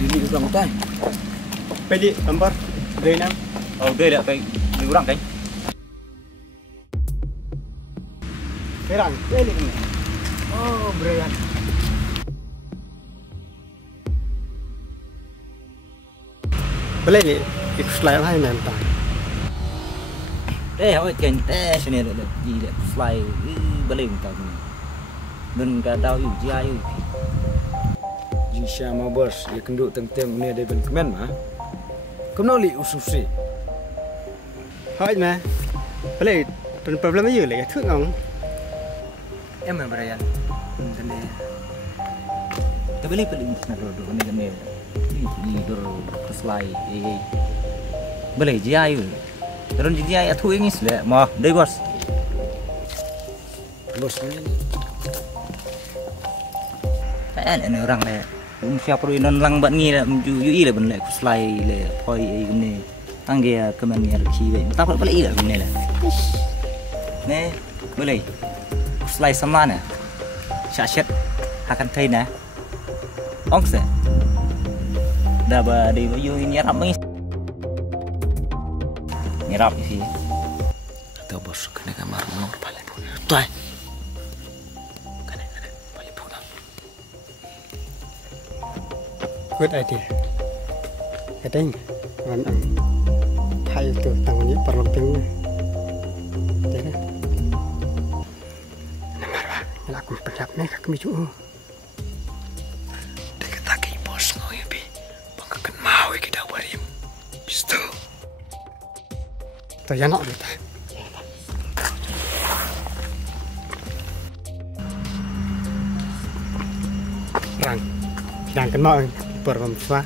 Dili orang tay. Pedi gambar dari nam. Oh, đây là cái orang cái. Kerang, ini ni. Oh, berian. Boleh ni, ikut slide lah ni entah. Hỏi kênh sini là gì đấy, fly balik tao ni. Đừng cả đau yêu gì ai yêu. Jinshar mau bos, dia kenduk tentang ni ada ben kemen mah. Kau nak li ususi. Hỏi mà. Boleh, problem gì vậy? Thước ông. Em mà berian. Tadi. Tapi balik nak dulu ni kene. Ini dulu fly. Balik gì ai yêu. Terus dia thu ini sila, mah, deh bos. Bos ni. Ini orang le, siapa perlu non lang bat ni le, you le ben le, kuslai le, poi ini, tangga kemen ni arki le, tak boleh le ben le. Ne, boleh. Kuslai sama na, syashet, akan thay na, ongse. Dah ba di you ini apa ni? Nyerap sih. Atau bos kena kamar nomor paling pun. Tuai. Kena paling pun. Good idea. Kadang orang Thai tu tanggung ni perlu tinggi. Jadi, nama apa? Yang aku penjap ni kami cuci. Dekat taki bos ngoi bi. Bangkakan mau kita barim. Bistu. Tôi nọ được ta. Rang, đang cái mồi bờ bầm xóa.